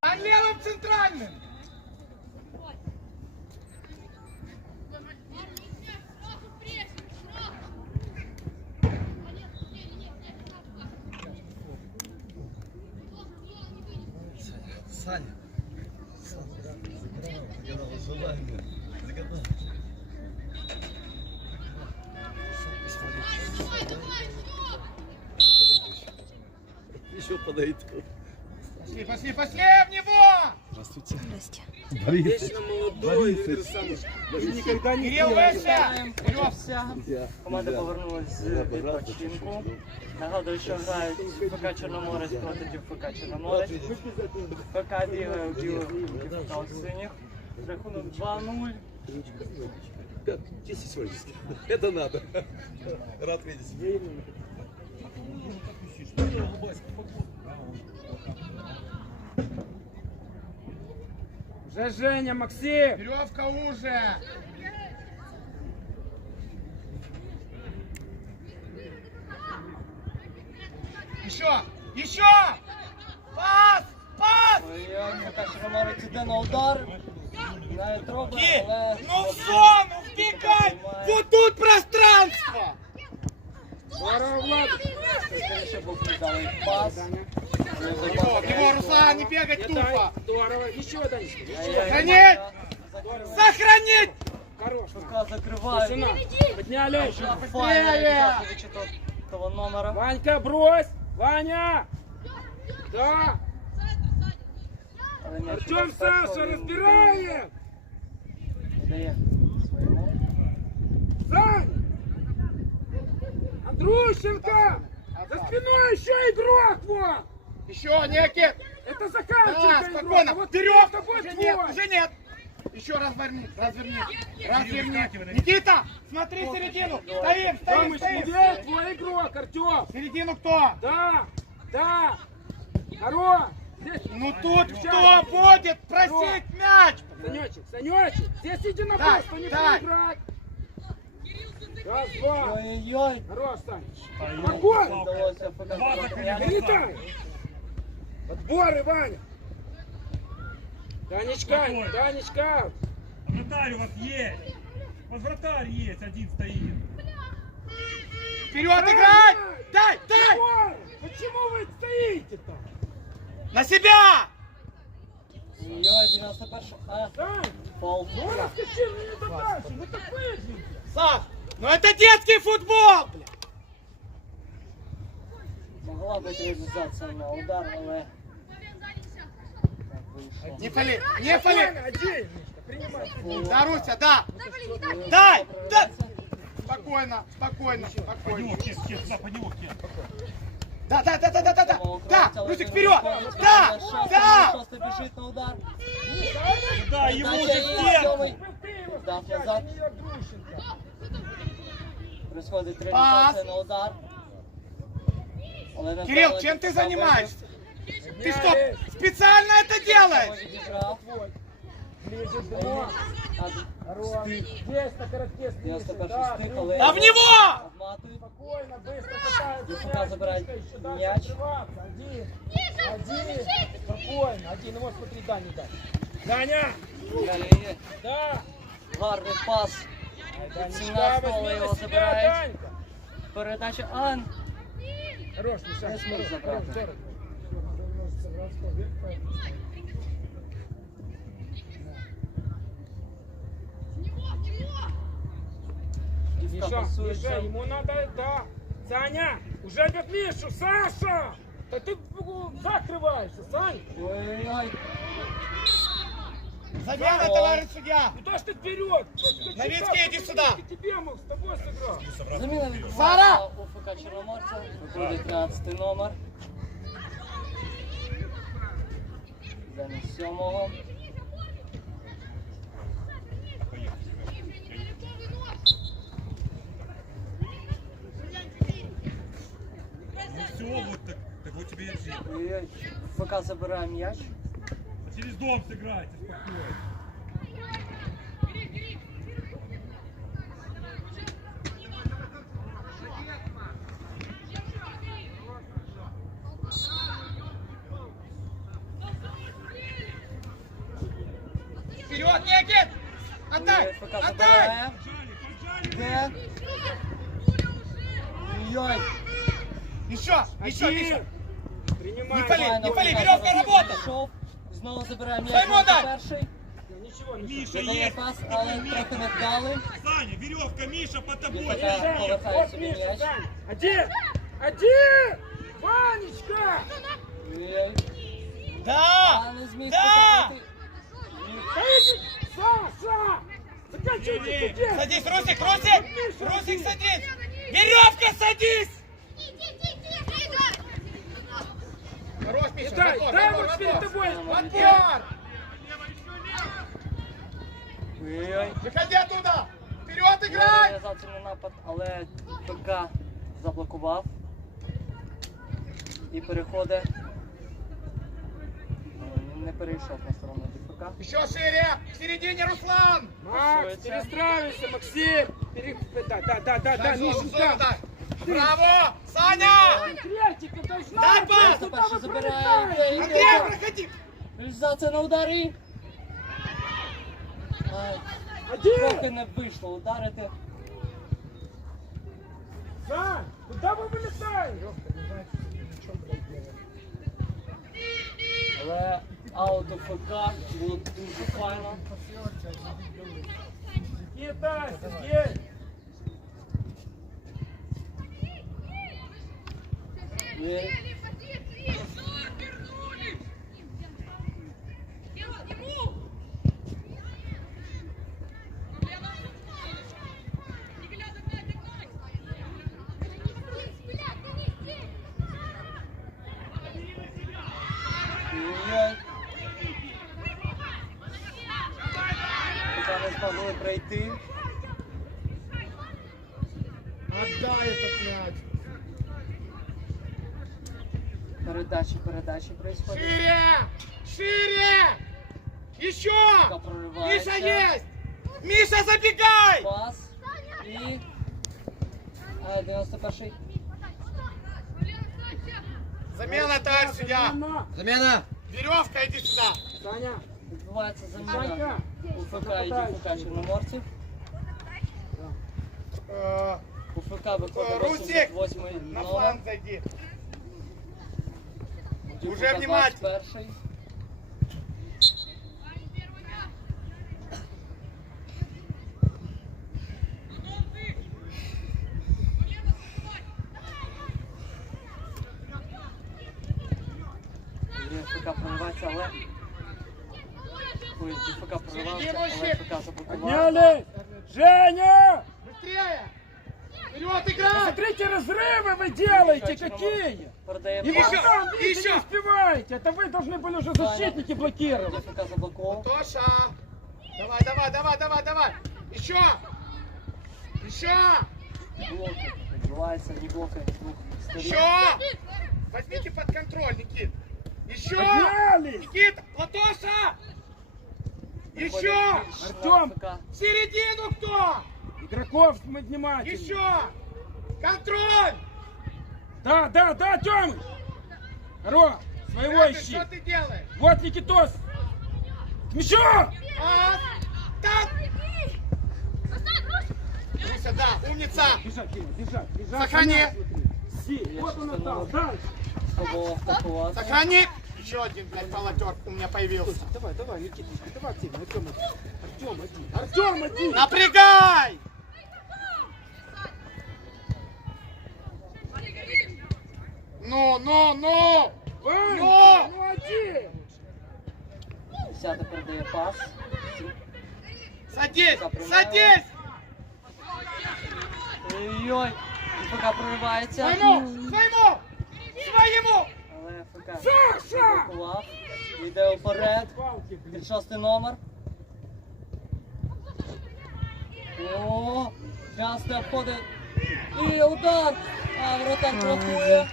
А левым центральным! подойду. Пошли, пошли, пошли в него! Здравствуйте. Здрасте. Борис. Вечно молодой, Борис. и никогда не Кирилл, сделал. выше! Кирилл, Я. Команда Я. повернулася з Я би рад, відпочинку. що Нагадую, що грають ФК Чорноморець проти ФК Чорноморець. ФК бігає в білих, ФК у синіх. Рахунок 2-0. Пять, 10 всего лишь. Это надо. Рад видеть. Вже Женя, Максим. Веревка уже! Еще! Еще! Пас! Пас! Чорноморець іде на удар. Ки! Ну в зону вбегай! Вот тут пространство! Здорово, Влад. Скоріше був відданий пас. Его, его, Руслан, не бегать Не тупо! дай. Здорово. Еще, Данечка. Еще. Сохранить! Сохранить! Хорош. ФК закриває. Тишина. Подняли. Файна того номера. Ванька, брось. Ваня. Да. Але м'яч Артем небезпечно, Саша, він разбираем. Дає своєму. Сань. Андрущенко. За спиной еще игрок, во. Еще, Никит! Это Да, Захарченко спокойно! игрок. Вот Вперед! такой Уже твой. нет, уже нет! Еще разверни, разверни, разверни. Никита, смотри середину! Стоим, стоим, стоим! где твой игрок, Артем? Середину кто? Да, да. Хорош. Здесь. Ну тут кто будет просить мяч? Санечек, Санечек, здесь иди на Так, пост, не так. проиграть. Раз, два. Ой-ой-ой. Хорош. Огонь. Перелетай. Подборы, Ваня. Танечка, Танечка. Вратарь у вас есть! У вас вратарь есть, один стоит. Вперед играй! Дай, дай! Почему вы стоите-то? На себя! Ой-ой, 91 А, ну раскачи вы так выглядите. Саш, ну это детский футбол! бля. Могла бути реалізація на удар, але... Так вийшло. Не фали, не Спокойно, фали! один, Мишка, принимай. Да, Руся, да! Ой-ой, Дай, дай. поправляється. Спокойно, спокойно, Под спокойно. него, Кес, Кес, туда, под него, Кес. Да, да, да, да, да, да, да! Да, Але Русик, він вперед! виходить, Да, шостий, да! шостий біжить на удар. Да, ему Передача уже є, стенку! сьомий. Ты его Дав встречаешь, назад. не Андрущенко. Происходит реализация Пас. на удар. Але Кирилл, Наталя чем ты Дідька занимаешься? Ты что, Мяч. специально это вийшов, делаешь? відіграв. Ближе к дому. А, Хорош. Здесь на коротке слышишь. 91 Да, стих, ну, але... Да в него! Обматує. Спокойно, быстро катается. Дюшука мяч, забирает Мишка, еще дальше мяч. открываться. Один. Один. Спокойно. Один. Вот смотри, Дани, дай. Даня. Далі є Да. гарний пас. Данечка, 17 возьми його на себя, забирають. Данька. Передача Ан. Хорош. Не смог забрать. Миша, Миша, ему надо, да. Саня, уже бьет Мишу, Саша! Да ты ну, закрываешься, Сань! Ой-ой-ой. Замена, товарищ судья! Куда ж ты вперед? Новицкий, иди сюда. Тебе мог с тобой сыграть. Заміна відбувається Сара! у ФК Чорноморця. Виходить 13 номер. Замість сьомого. Ну все, вот так, так вот тебе и жизнь. Ой-ой. ФК забирає м'яч. А через дом сыграйте, спокойно. Еще, еще, Один. еще! Принимай. Не пали, Файно, не пали, ФК веревка зараз работает! пішов. Знову забирає м'яч. Займо, Міша дай! перший. Ничего, ничего. Миша Видає есть. пас, але трохи не вдали. Саня, веревка, Миша под тобой. ФК Женя, повертає вот собі Миша, м'яч. Сань. Один! Один! Ванечка! Ой, Да! а не зміг Да! потрапити. Да иди! Саша! Заканчивайте студент! Садись, Русик, Русик! Русик, садись! Веревка, садись! Миша, дай, готов, дай готов, вот перед готов. тобой! Подбор! Ой-ой. Выходи оттуда! Вперед Був играй! Реалізаційний напад, але ФК заблокував. І переходить. Е, Не перейшов на сторону ДФК. Еще шире! В середине Руслан! Макс, перестраивайся, Максим! Пере... Да, да, да, да, да, Дай зону, зону Мишенька! дай! Браво! Саня! Конкретика должна Дай быть, пас! куда Перший вы забирає. пролетаете? Андрей, проходи! Реалізація на ударі. Ай, Один! Трохи не вийшло ударити. Сань, куда вы вылетаете? Але аут у ФК було дуже файно. Никита, Сергей! І Передачі, передачі происходять. Шире! Шире! Еще! Пока проривається. Миша есть! Миша, забегай! Пас. І... А, 91-й. Замена, товарищ судья! Саня, Замена! Веревка, иди сюда! Саня, Відбувається заміна Санька! у ФК і ДФК Чорноморців. Э, У ФК виходить Русик, 88-й на номер. фланг зайди! Уже ФК внимательно. 21-й. І ФК проривається, але... Ой, ДФК проривався, але ФК заблокував. Женя! Быстрее! Вперед, играй! Смотрите, разрывы вы делаете какие! Передає И вы пас. там, видите, еще. не успеваете! Это вы должны были уже защитники блокировать! ДФК заблокував. Тоша! Давай, давай, давай, давай, давай! Еще! Еще! Блоки. Відбувається ні блоки двох сторін. Еще! Возьмите под контроль, Никит! Еще! Поднялись! Никита! Латоша! Виходить Еще! більш на Артем! ФК. В середину кто? Игроков мы внимательно! Еще! Контроль! Да, да, да, Тём! Ро, своего Пятый, ищи! Что ты делаешь? Вот Никитос! К мячу! А? Так! Руся, да, умница! Бежать, Дима, бежать, бежать! Сохрани. Си, вот он отдал, дальше! Сохрани! Еще один, блядь, полотер у меня появился. Давай, давай, Никиточка, давай активно, Артем один. Артем один. Артем один! Напрягай! Ну, ну, ну! Ой, Но! ну один! Десятий передає пас. Садись! Садись! Ой-ой. ФК проривається. Своему! Своему! Своему! Але ФК Саша! заблокував. Йде вперед. Палки, блин. 36 номер. О, часто обходить. І удар. А воротар блокує.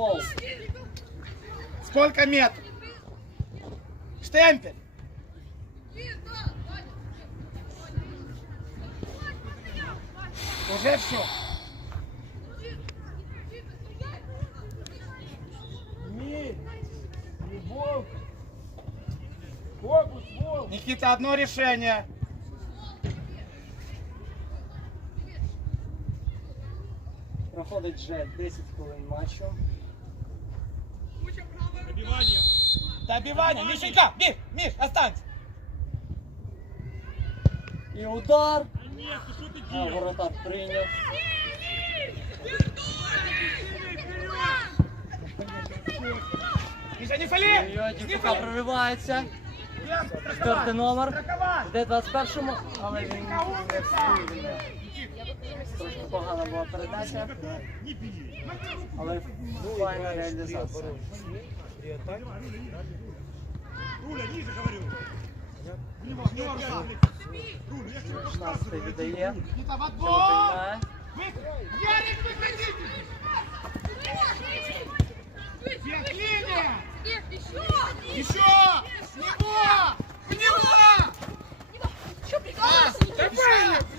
пол. Сколько метров? Штемпель. Уже все. Миль, Любовка, Никита, одно решение. Проходит вже 10 хвилин матчу. Добивание. Мишенька, Миш, Миш, останься. И удар. А нет, ты что ты делаешь? А ворота принял. Миша, не фали! Йоді пока проривається. Номер. Де 21-му. Трошки погана була передача. Але файна реалізація. Руля, ниже говорю. Руля, я тебе 16 віддає. Никита, в отбор! Приймає. Вы- Ярик, выходите! Вверх, линия! Еще! С него! В него! А, еще! Здорово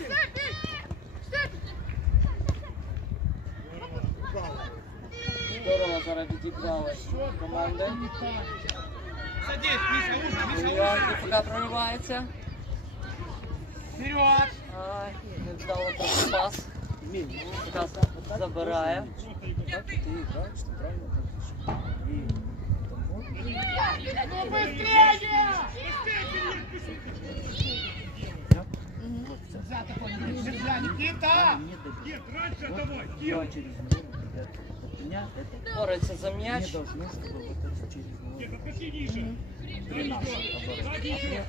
зараз відібрали команди. Садись, Миша, лучше, Миша, Ой, лучше! ДФК проривається. Вперед! Ай, не вдало трохи пас. ДФК забирає. Ну Отдавай. Нет, Бореться за м'яч. отпусти ниже. Сзади еще.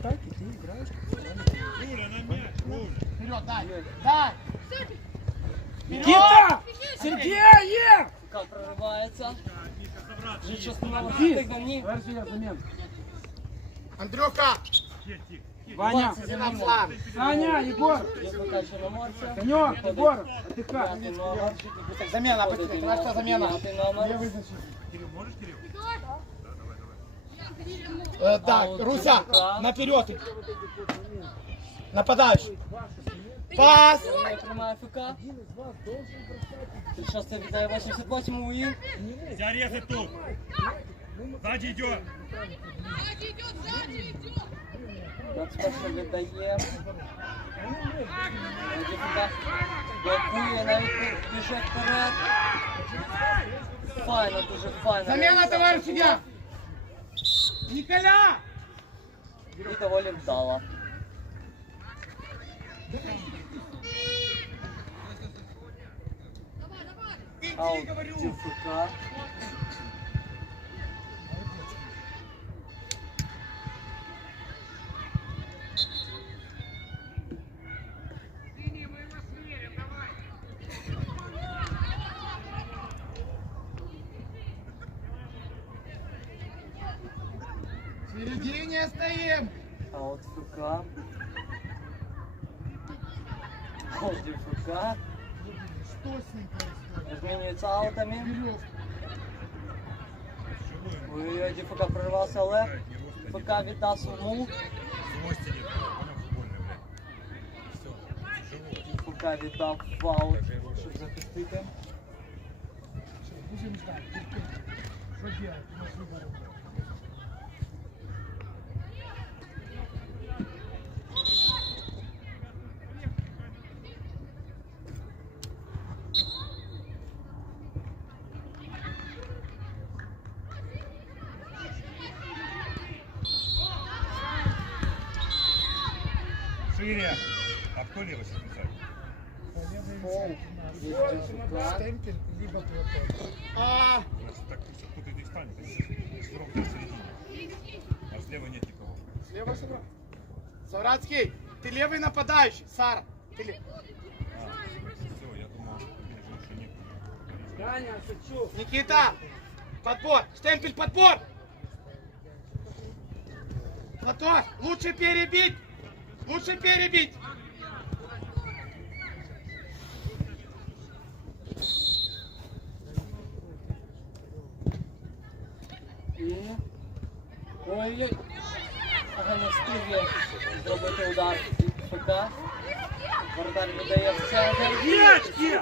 Руля, на мяч, Руля. Вперед, дай! Дай! Никита! Вже щось номер стигне, ні. Андрюха! Тихо, тихо. Ваня! Иди на фланг! Саня, Егор! ДФК Чорноморця. Конек, Егор! Отдыхай! П'ятий номер. Замена, Виходить быстрее, давай что замена? П'ятий номер. Кирилл, можешь, Кирилл? Э, так, Аут Руся, ДФК. наперед! Нападающий! Пас! Не тримає ФК. 36 віддає 88 і Тебя резать тут. Сзади идет. 21 віддає. ДФК блокує, навіть біже вперед. Файно, дуже файно. Замена, товарищ судья! Николя! І доволі вдала. Аут ДФК. змінюються аутами. Ой-ой, ДФК прорвався Олег. ФК віддав Сурму. ДФК віддав фаул, щоб захистити. Що робити? Нет. Саня, шучу! Никита, подбор, штемпель, подбор. Платок, лучше перебить. Лучше перебить.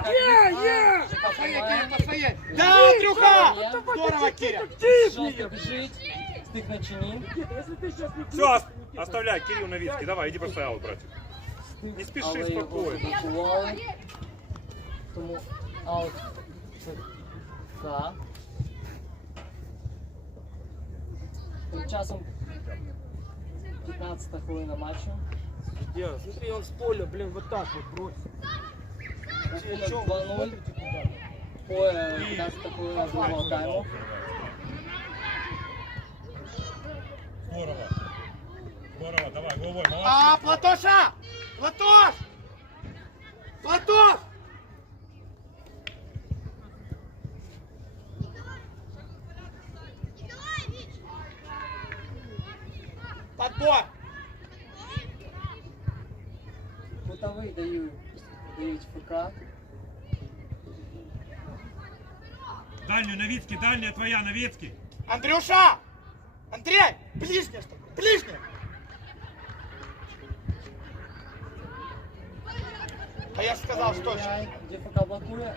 Є, є, є, є! Постоять, Киря, постоять. Да, Андрюха! Здорово, Киря. Жорстко біжить. Стигне чи ні. Все, Оставляй, Кирилл Новицкий, давай, иди просто аут, братик. Не спіши, але його спокійно. заблокували. Тому аут ФК. Тим часом 15 хвилина матчу. Судья, смотри, он с поля, блин, вот так вот бросил. Рахунок 2-0. По 15 хвилина другого тайму. Здорово. Здорово, давай, головой, молодцы. А, Платоша! Платош! Платош! Новицкий, дальняя твоя, Новицкий. Андрюша! Андрей! Ближняя что ли? Ближняя! А я ж сказал, что точно. Де ФК блокує.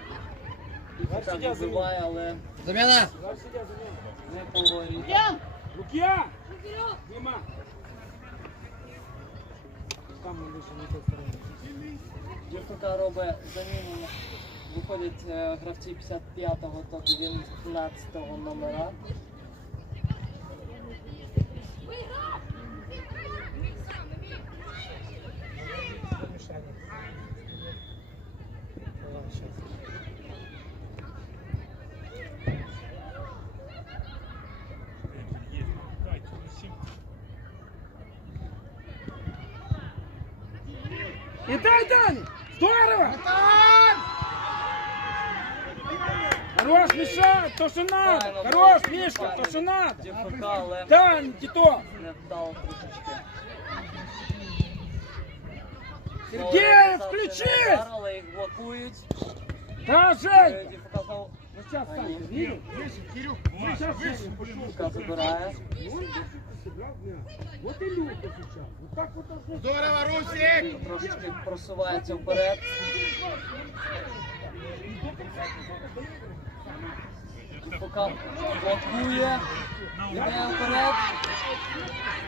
І ФК вибиває, але Замена! Давай судья за ним. не поворіт. Лукья! Дима! Там он вышел не той стороны. ДФК робить заміну. Виходять гравці 55-го та 19-го номера. Дай, чё, И дай, Дани! Здорово! Хорош, Миша, то, что надо! Правильно Хорош, було. Мишка, то, что надо! ДФК, але Да, не то! не вдало трішечки. Сергей, Знову включи! реалізація на удар, Але їх блокують. Да, Е, Жень! ДФК знову Ну сейчас, А, Саня, нет. видел? Кирюх, Сейчас Саня пошел. ДФК забирає. Он только сыграл мяч. Вот и Люка сейчас. Вот так вот должно Здорово, Русик! Трошечки просувається вперед. ДФК блокує. Йде вперед.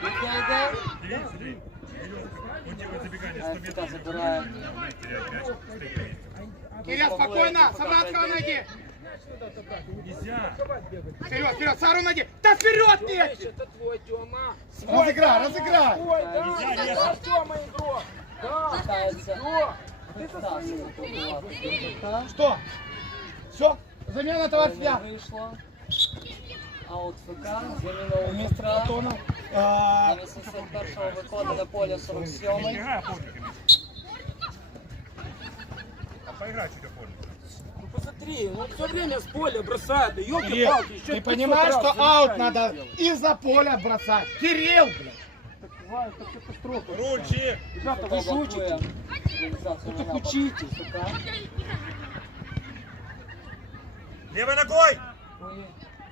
Йде, йде. Смотри, смотри. Он делает забегание А 100 ФК метров. забирає. Теряет мяч, стоит на месте. Кирилл, спокойно! Собратского найди! Нельзя. Вперед, вперед, Сару найди! Да вперед нет! Это твой, Тёма. Разыграй, разыграй! Ой, да, Нельзя, это Леха. Тёма игрок. Да. Питається О, ФК заблокувати ДФК. Что? Все, замена Але товарища! не вийшло. Аут ФК, заміна у Мистер Дмитра. Платонов. На А, 81-го виходить на поле Не 47-й. играй опорниками. А поиграй чуть опорниками. ну посмотри, он все время с поля бросает. Да Кирилл, елки-палки, еще ты понимаешь, что аут надо из-за поля бросать? Кирилл, блядь! Это катастрофа. Рульчик. Ребята, вы жучите. Реалізацію Ну так на напад учитесь. ФК. Левой ногой. Ой,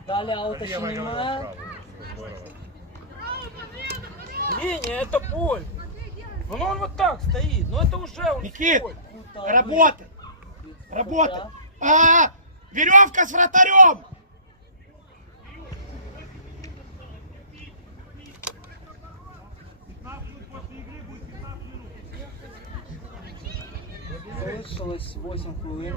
Далі аута ще Левой ногой немає. вправо. Здорово. Линия, это поле. Ну он вот так стоит, но это уже он Никит, поле. Кутовий работай! від ФК. Работай! А, веревка с вратарем! Залишилось 8 хвилин.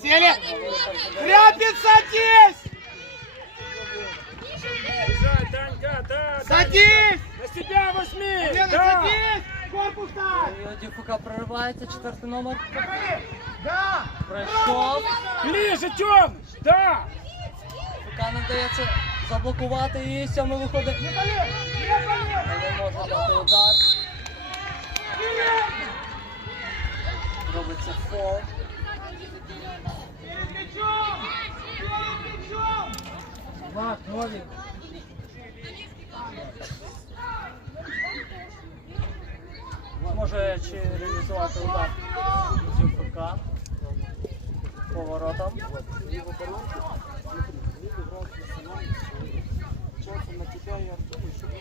Сели! Хряпин, садись! Бежать, Данька, да, Садись! На себя возьми, Лена, да. садись! Корпус дай! Ой-ой, ДФК проривається, четвертий номер. Да! Пройшов. Ближе, Тьом! Да! Пока не вдається заблокувати її, сьомий виходить. Не можна дати удар. Робиться фол. Мат, нові. Може чи реалізувати удар. Часом на тебя и Артема, чтобы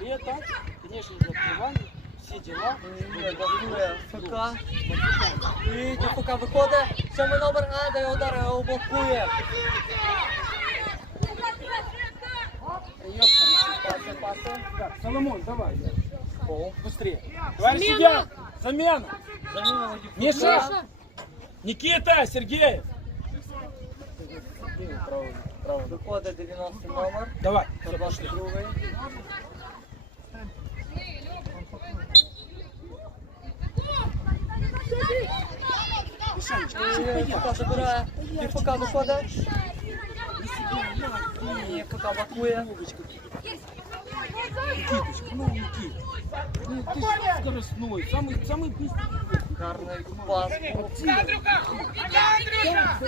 И так, конечно, за открывание, все дела. Ні, блокує ФК. І ДФК виходить. Сьомий номер А, дає удар, його блокує. Прийом, паси, паси. Так, Соломон, давай. Пол. Быстрее. Товарищ судья, замена. Заміна у ДФК. Миша. Никита, Сергеев. Виходить 90 номер. Давай. 22. І ФК забирає. ДФК виходить. І ФК блокує. Никиточка, ну Никит. Ну ты же скоростной, самый, самый быстрый. Гарний пас. Андрюха! Андрюха!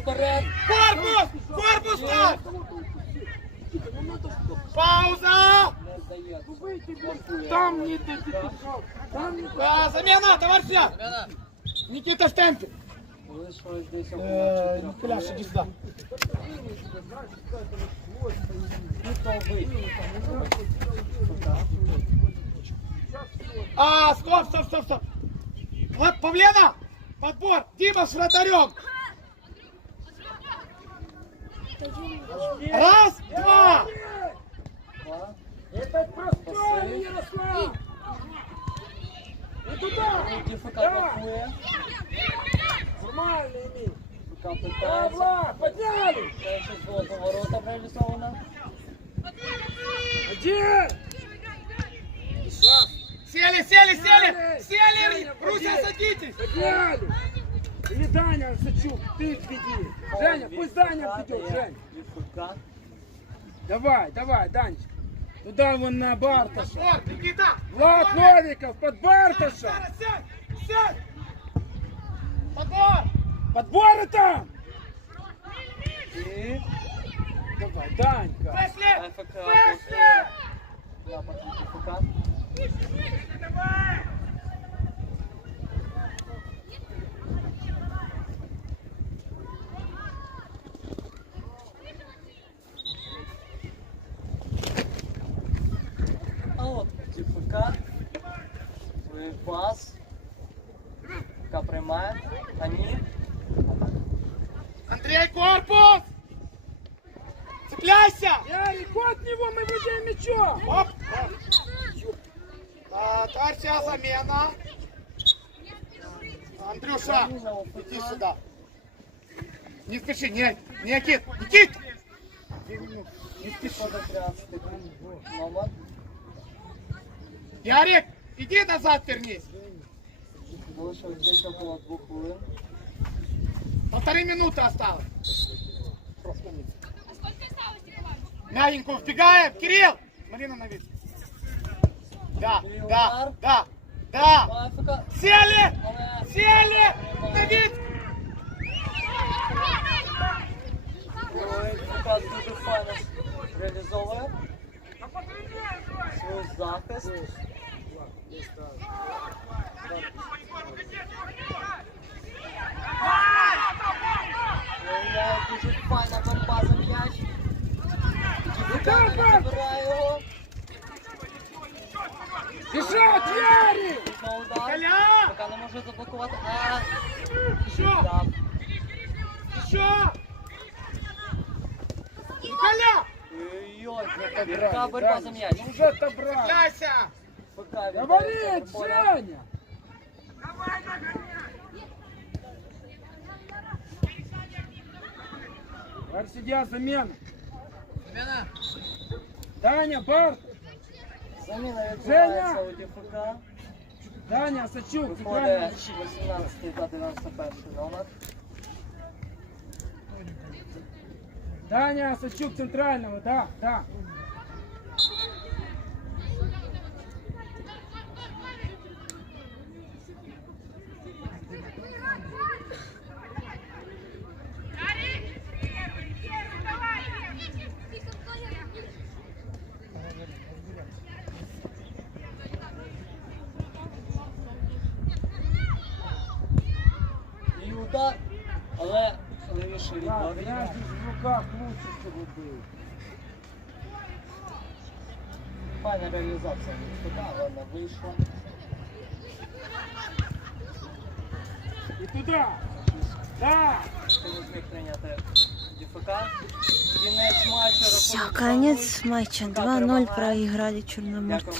Вперед. Корпус! Корпус! Пауза! Не. Там не. Там не А, замена, товарища! Никита в темпе. Э, 4 Николяш, иди сюда. А, стоп, стоп, стоп, стоп. Вот, Павлена, подбор. Дима с вратарем. Раз, два. Два. Это простой, Ярослав. Не туда. ДФК Давай. блокує. Нормально имей. ФК Да, питається. Влад, подняли. Це ще було поворотом реалізовано. Один. Сели, сели, сели. Сели. Руся, садитесь. Подняли. Или Даня Сачук, ты впереди. Женя, пусть Даня ведет, Жень. Давай, давай, Данечка. Туда вон на Барташа. Вот, Никита. Влад Новиков под Барташа. Сядь, сядь. Подбор. Подборы там. І Давай, Данька. Пошли. Пошли блокує. Напад від ДФК. А от ДФК. Свій пас. ФК приймає. А ні. Андрей, корпус. Цепляйся. Ярик, от него мы выйдем мячом. Оп. А, Таща замена. Андрюша, иди сюда. Не спеши, не, не, Никит, Никит! Не спеши. 113 номер. Ярик, иди назад вернись. Полторы минуты осталось. Мягенько вбегаем. Кирилл! Марина на вид. Да, да, да, да. А ФК. Сели! Але Сели! На вид! ФК дуже файно реалізовує свій захист. Виявляє дуже файна боротьба за м'яч. Дівчата забирає його. Ярик! Знову удар. Коля! Поки не може заблокувати. А, Еще! так. Еще! Коля! Ой-ой, яка боротьба за м'яч. Ну уже отобрали. Цепляйся! ФК віддає Говорит, центр поля. Женя. Товарищ судья, замена. Замена. Даня, Барт, Заміна відбувається у ДФК. Даня, Сачук, Виходить центральный. 18 та 91 номер. Даня, Сачук центрального, да, да. від ФК, але не вийшла. І туди. Так. Хто не зміг прийняти ДФК. Кінець матчу Все, рахунок конец матча. 2:0. 2-0 проиграли черноморцы.